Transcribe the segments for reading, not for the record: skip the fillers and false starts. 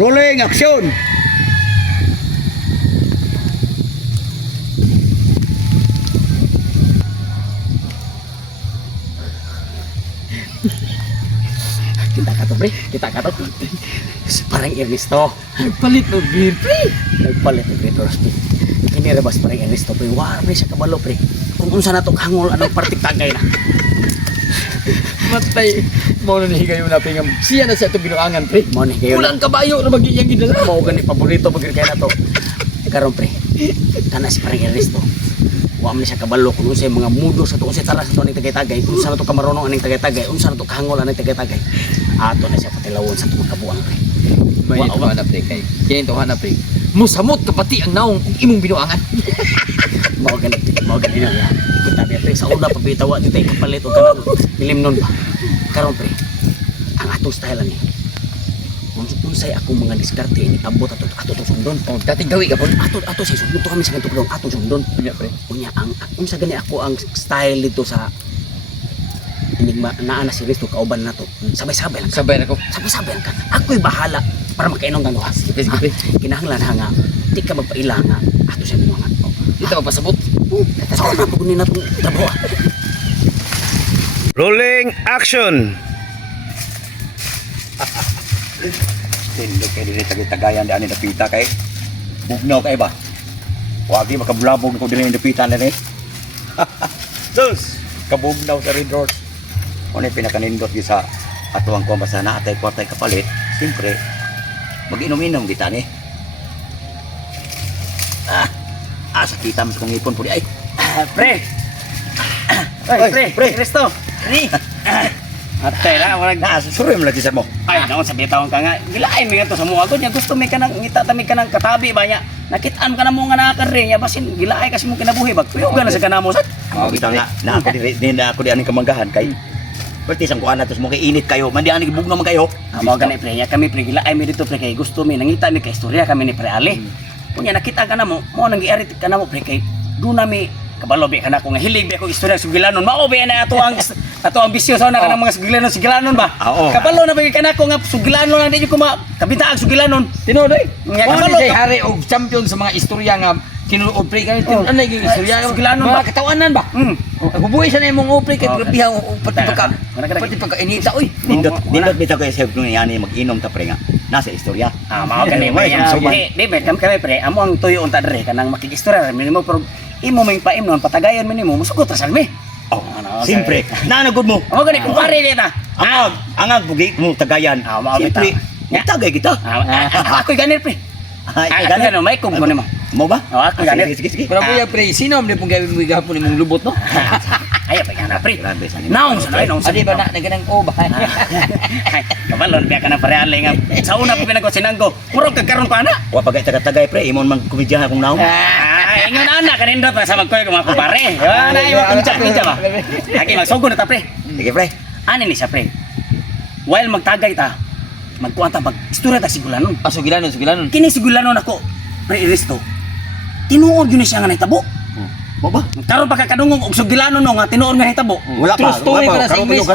Rolling action. Kita ka to, pre. Kita ka to. Parang Ernesto. Nagpalit ng beer, pre. Nagpalit ng Great Roasting. Kinirabas parang Ernesto, pre. War, pre, siya kabalo, pre. Kung unsa na to hangol, anong partik tagay na. Matay. Mao na higay mo na pingam. Siya na sa ito binuangan, pre. Mo ni kayo. Kulang kabayo na magiyang gidala. Mo gani paborito pag kaya na to. Karon, pre. Kana si parang Ernesto. Wa man siya kabalo kung unsay mga mudo sa tuon sa tara sa tuon ning tagay-tagay. Unsa na to kamarunong aning tagay-tagay. Unsa na to kahangol aning tagay-tagay. Ato na siya patilawon sa tuong kabuang, pre. May ito na, pre. Kaya ito na, pre. Musamot kapati ang naong imong binuangan. Mao gani na. Kita biya, pre. Sa una pabitawa dito kapalit og kanang ilimnon ba. Karon, pre. Ang atong style ni. Unsay akong mga diskarte ini abot ato to sundon. Oh, dating gawi ka po. Ato sa sundon to kami sa kanto ato sundon. Unya, pre. Unya ang unsa gani ako ang style dito sa enigma naa na si Risto kauban na to. Sabay-sabay lang. Sabay na ko. Sabay-sabay lang ka. Ako'y bahala para makainom kang duha. Sige, sige, pre. Kinahanglan ha nga. Di ka magpaila nga. Ato sa mga nga. Dito mapasabot. Sa una po kunin na itong trabaho. Rolling action. Tindog kayo din tagay-tagayan di ani napita kay bugnaw kay ba? Wagi makabulabog ko din napita na ni. Sus, kabugnaw sa Red Horse. Ano pinakanindot gi sa atuang ko basta na atay kwartay kapalit. Siyempre mag-inom-inom kita ni. Sakita mas kong ipon po di ay. Pre! Oy, pre! Risto! Ni! Atay na, wala Nasusuroy mo lagi sa mo. ay, naon sa bitawon ka nga. Gilain mi to sa mga gud nya gusto mi kanang itatami ka ng katabi ba nya. Nakitaan ka na mo nga nakakare nya basin gilaay kasi mo kinabuhi bag. Kuyoga na sa kanamo sa. Mao kita nga na ako di ani kamanggahan kay Pwede isang kuan natos mo kay init kayo. Mandi ani bugnaw man kayo. Mao gani pre nya kami pre gilaay mi dito pre kay gusto mi nangita mi kay istorya kami ni Pre Ali. Kunya nakita ka na mo nang giari ka na mo pre kay do na mi kabalo bi kana ko nga hilig bi ako istorya sugilanon. Mao ba na ato ang bisyo sa na kanang mga sugilanon ba? Oo. Kabalo na ba kana ko nga sugilanon lang di ko kabitaag sugilanon. Tinood ay. Nya Ano kabalo. ni say hari og champion sa mga istorya nga tinuod pre kay Oh. ano yung istorya Sugilanon ba? mga katawanan ba? Bubuhay sa na imong opre kay grabiha pati pagka inita oy. Nindot bitaw ko sa kung yani mag-inom ta pre nga. Nasa istorya. Mao gani ba ya. Di ba kami pre amo ang tuyo unta dire kanang makikistorya minimo pero imo may paim non patagayon minimo musugot ra salmi. Oh, siyempre. Nanagod mo. Amo gani kumpare dita. Angag bugi mo tagayan. Mao bitaw. Siyempre, tagay kita. Ako ganir pre. Ay ganun. ganir may kung mo nimo. Mo ba? Ako ganir. Sige. Pero kuya pre sino am pong gawin mo gahapon imong lubot no? Ay pa kana pre. Grabe sa Naong sa naong sa. Adi ba na ganang o ba? Kabalon biya kana pare ale nga. Sa una pa pinako sinanggo. Murag kagkaron pa na. Wa pagay taga-tagay pre, imon man komedya akong naong. Ingon ana kanindot sa magkoy ko mga kumpare. Na imo pincha ba. Lagi magsugod na ta pre. Sige pre. Ani ni siya pre. While magtagay ta, magkuan ta pag istorya ta sigulanon. Sugilanon. Kini sigulanon ako, pre Iristo. Tinuod yun siya nga nahitabo. Mo ba? Karon pa kakadungog og sugilanon no nga tinuod nga nahitabo. Wala pa. True story para sa English.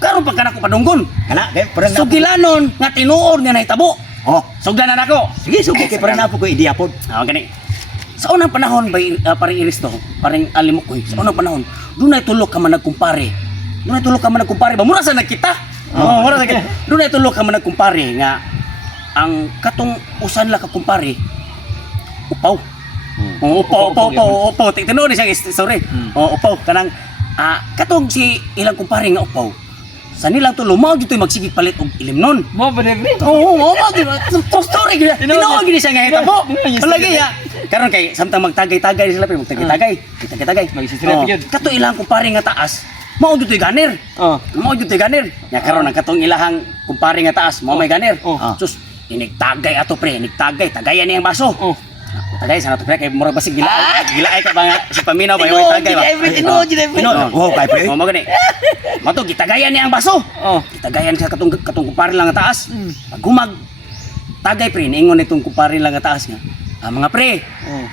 Karon pa kanako padunggon. Kana, kay parang Sugilanon nga tinuod nga nahitabo. Oh, Sugdanan ako. sige sugi kay parang napo ko ideya pod. Gani. Sa unang panahon ba parang Iristo, parang Alimukoy, sa unang panahon, dunay tulok ka man nagkumpare. Dunay tulok ka man nagkumpare ba? Mura sa nakita. Mura sa nakita. Dunay tulok ka man nagkumpare nga ang katong usan la ka kumpare upaw. Upaw. Tinuod ni siya sorry. Upaw kanang katong si ilang kumpare nga upaw. Sa nilang tulo mao gitoy magsigig palit og ilimnon. Mo ba ni pre? Oo, di ba? True story gina. Tinuod gini siya nga hitabo. Lagi ya. Karon kay samtang magtagay-tagay sila pre, magtagay-tagay. Magsisira pa yun. Kato ilang kumpare nga taas. Mao gitoy ganir. Mao gitoy ganir. Nya karon ang katong ilahang kumpare nga taas, mao may ganir. Sus, inigtagay ato pre, inigtagay, tagayan niyang baso. Tagay sa nato pre kay murag basig gilaay ka ba nga si paminaw ba yung tagay ba? Tinood. Oh, kay pre. Mo gani. Mato gitagayan niya ang baso. Gitagayan sa katong kumpare lang nga taas. Pag humag tagay pre, niingon itong kumpare lang nga taas nga. Mga pre,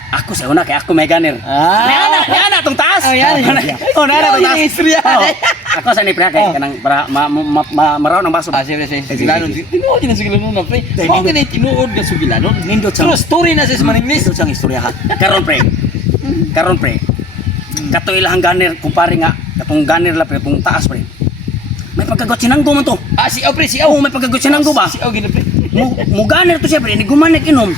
ako sa una kay ako may ganir. Nana tong taas. Yan. Nana tong taas. Ako sa ni pre kay kanang para maraw ng baso. Ah, sige, sige. Sugilanon. Tinuod yun ang sugilanon na, pre. Mao ganit tinuod na sugilanon. Nindot True sa story na sis maningnis. nindot sang istorya ha. Karon pre. Kato ilahang ganir kumpare nga katong ganir la pre katong taas pre. May pagkagot sinanggo man to. Ah, si Aw, pre, si Oo, Aw. may pagkagot sinanggo ba? Si Aw, gina, pre. Mo ganir to siya pre, ni gumanek inom.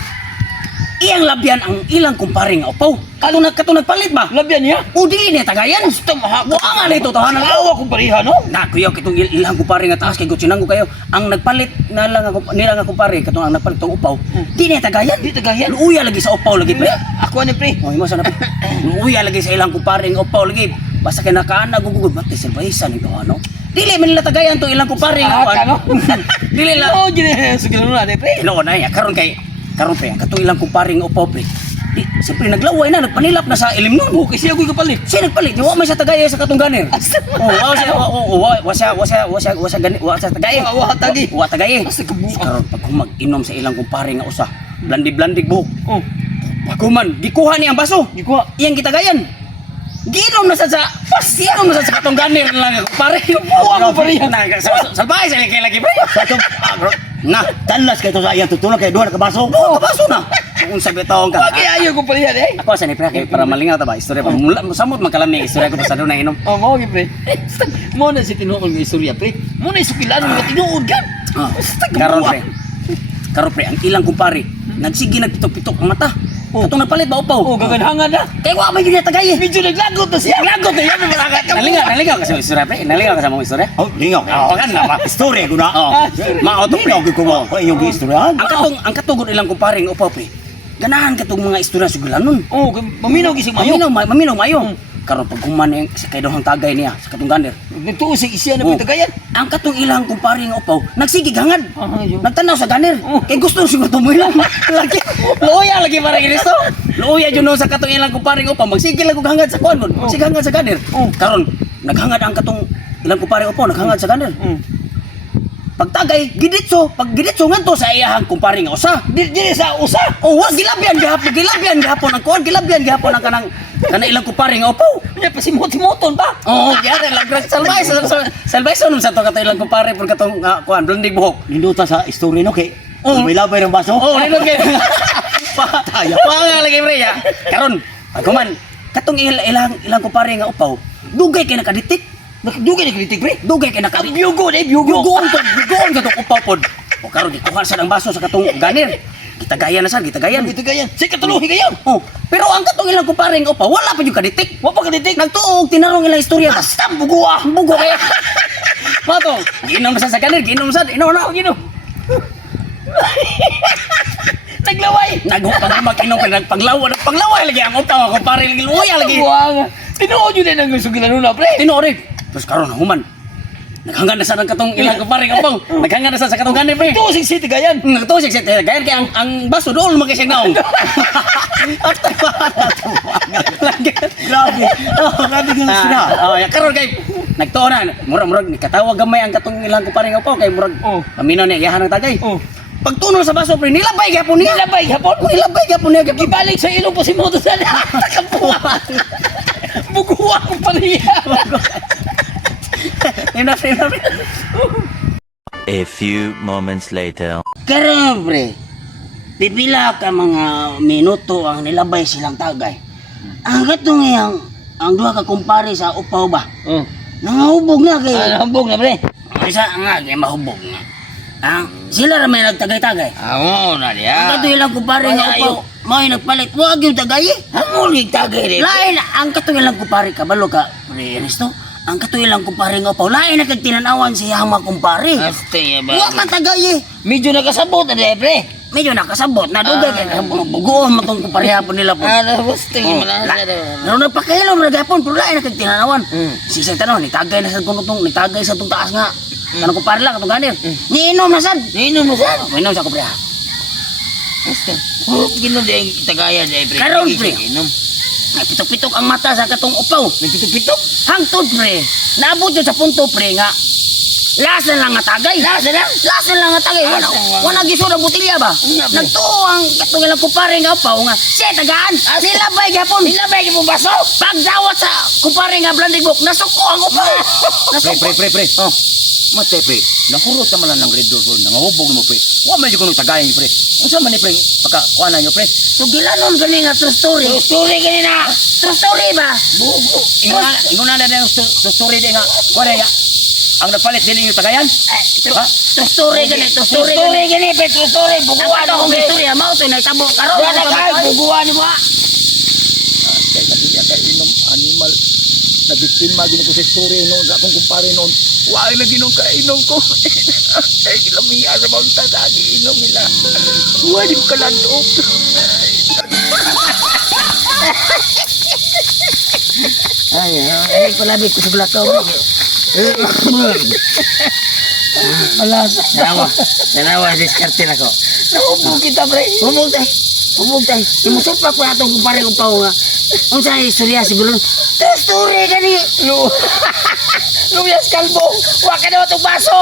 Iyang labyan ang ilang kumpare nga upaw. Katong nagpalit ba? Labyan niya. O dili ni tagayan. Gusto mo ha. Wa nga nito tahanan. Awa kong pareha, no? Na kuya kitong ilang kumpare nga taas kay gutsinanggo kayo. Ang nagpalit na lang ako nila nga kumpare katong ang nagpalit tong upaw. Di ni tagayan. Di tagayan. Luuya lagi sa upaw lagi pre. Ako ni, pre. Oh, imo sana pre. Luuya lagi sa ilang kumpare nga upaw lagi. Basta kay nakaana gugugod bati serbaisa ni ano. Dili man nila tagayan to ilang kumpare nga Ah, no? Dili la. Oo, gina, sugilanon na, pre. Tinuod na ya karon pre katong ilang kumpare nga upaw pre. Di siyempre naglaway na nagpanilap na sa ilim nun. Oo, kasi ako yung kapalit. Siya nagpalit, wa man siya tagaya sa katong ganir. Wa siya tagaya. Wa tagi. Wa tagaya. Basta kabuang. Karon pag mag-inom sa ilang kumpare nga usa, blandi-blandig buhok. Oh, Pagkuman, gikuha niya ang baso. di ko. Iyang gitagayan. Ginom na sa ginom na sa katong ganir lang kumpare. Buang mo pa rin. Salbay sa lagi pre. Na, Tanlas kayo sa iyang tutulong kay duha na kabaso. oh, kabaso na. Kung sabi taong ka. Bakit ayaw ko pareha, eh? Ako sa ni pre kay para malingaw ta ba istorya pa. Mula samot magkalami istorya ko sa na inom. Oh, mo pre. Mo na si tinuod ng istorya, pre. Mo na sugilanon nga tinuod gan. Karon pre. Karon pre ang ilang kumpare nagsige nagpitok-pitok ang mata. Katong nagpalit ba upaw? Oh, gaganhangan na. Kay wa may gina tagay. Medyo naglagot na siya. Lagot na yan Nalingaw ka sa istorya pre. Nalingaw ka sa mga istorya. Oh, lingaw. Oo, kan na ba? Istorya ko na. Oo. Mao to pre. Lingaw ko mo. Ko iyong istorya. Ang katugod ilang kumpare nga upaw pre. Ganahan katong mga istorya sugilanon. Oh, maminaw gising mayo. Maminaw mayo. Karon pag human sa kay dohang tagay niya sa katong ganir. Nagtuo sa isya na Oh. pitagayan. Ang katong ilang kumpare nga upaw nagsigig hangad. Ayun. Nagtanaw sa ganir. Oh. Kay gusto siguro tumuilang. Lagi. Luya lagi para inisto. Luya jud no sa katong ilang kumpare nga upaw magsigig lang og hangad sa kuan. Magsigig hangad sa ganir. Oh. Karon naghangad ang katong ilang kumpare nga upaw naghangad sa ganir. Pagtagay giditso, pag giditso ngadto sa iyahang kumpare nga usa. Di sa usa. Oh, wa gilabyan gihapon ang kuan, gilabyan gihapon ang kanang ilang kumpare nga upaw. Nya pasimot-simoton pa. Oo, gyari lang salbay sa sa to katong ilang kumpare pud katong kuan blandig buhok. Ninduta sa istorya no kay Oh. may labay ng baso. Oh, nilog kay. Pa lagi pre ya. Karon, agkuman katong ilang kumpare nga upaw, dugay kay nakaditik. Nakadugay ni kritik, pre. Dugay kay nakaditik. Biyugo, biyugo. Bugon katong upaw pod. O karon gikuha sa ng baso sa katong ganir. Gitagayan na sa, gitagayan. Pitagayan. Sige, katuluhi kayo. Oh, pero ang katong ilang kumpare nga upaw, wala pa yung kaditik. Wa pa kaditik. Nagtuog tinarong ilang istorya. Basta buguwa. Bugo kaya. Mato, ginom sa ganir, ginom sa, ino. Naglaway. Nagpagmakinom pa nagpaglaway lagi ang upaw ako pare lagi luya lagi. Buwang. Tinuod yun na ng sugilanon na, pre. Tinori. Terus karon human. Naghangad na sa ng katong ilang kumpare upaw. Naghangad na sa katong ganir pre. Tusig si Tigayan. Nagtusig siya gayan kay ang baso dool man kay siya naong. Grabe. Grabe yung istorya. Oh, ya karon kay nagtuo na murag nikatawag gamay ang katong ilang kumpare upaw kay murag Oh. amino niya iyahan ng tagay. Oh. Pagtuno sa baso pre nilabay gyapon niya. Nilabay hapon. Nilabay gyapon niya. Gibalik sa ilong po si Moto sa takapuwa. Buguwa ko pa niya. A few moments later. Karon pre, pipila ka mga minuto ang nilabay silang tagay. Ang katong ang duha ka kumpare sa upaw ba? Oh. Nangahubog na kay. Hambog na, pre. Isa nga kay mahubog na. Sila ra may nagtagay-tagay. Oo na Ang diya. katong ilang kumpare nga upaw, may nagpalit. Wag yung tagay. Hangol yung tagay rin. Lain ang katong ilang kumpare kabalo ka, pre Ernesto. Ang katong ilang kumpare nga upaw, lain na kag tinanawan siya mga kumpare. Aste ba. Wa ka tagay. Medyo nakasabot na diya, pre. Medyo nakasabot na dugay kay bugoon mo tong kumpare ni po. Gusto yung malasa daw. Pero nagpakilom na gapon, pero lain na kag tinanawan. Sisay tanong, nitagay na sa kunutong, nitagay sa tong taas nga. Ano ko lang katong ganir. Niinom na sad. Nino mo saan? Minom sa kumpare. Gusto. Ginom diya yung tagayan diya, pre. Karon, pre. Ginom. Ay pitok-pitok ang mata sa katong upaw. Nagpitok-pitok. Hangtod pre. Naabot yun sa punto pre nga Last na lang nga tagay. Last na lang? Last na lang nga tagay. Wala gisod ang butilya ba? Nagtuang katong ilang kumpare nga pa nga. Siya tagaan. Nilabay gapon. Nilabay mo baso? Pagdawat sa kumpare nga blandig book, nasuko ang upaw. Nasuko. Pre. Oh. Mate, pre. Nahurot naman lang ng red door. Nangahubog mo, pre. Wa man yung tagayan, pre. Unsa man ni, pre? Pagkakuanan nyo, pre. So gilanon gani nga true story. True story ganina. True story ba? Ingon na yung story din nga. Kuha nga. Ang nagpalit din yung tagayan. True story gani, true story True story gani. gani, true story. Buguan Ano mo, kung pre. istorya mao to naitabo karon. Wala ka, buguan mo. Kaya sabi niya kay inom animal na biktima gini ko sa story noon sa akong kumpare noon. Wala na ginong kainom ko. Ay kilamiya sa mga tatagi inom nila. Wala di ko kalandok. Ay, pala di ko sa blakaw. Tanawa, diskarte na ko. Naubog kita pre. Humog tayo. Imusot pa ko atong kumpare kong pao nga. Kung saan istorya siguro. True story gani. Lumias kalbo. Waka na itong baso.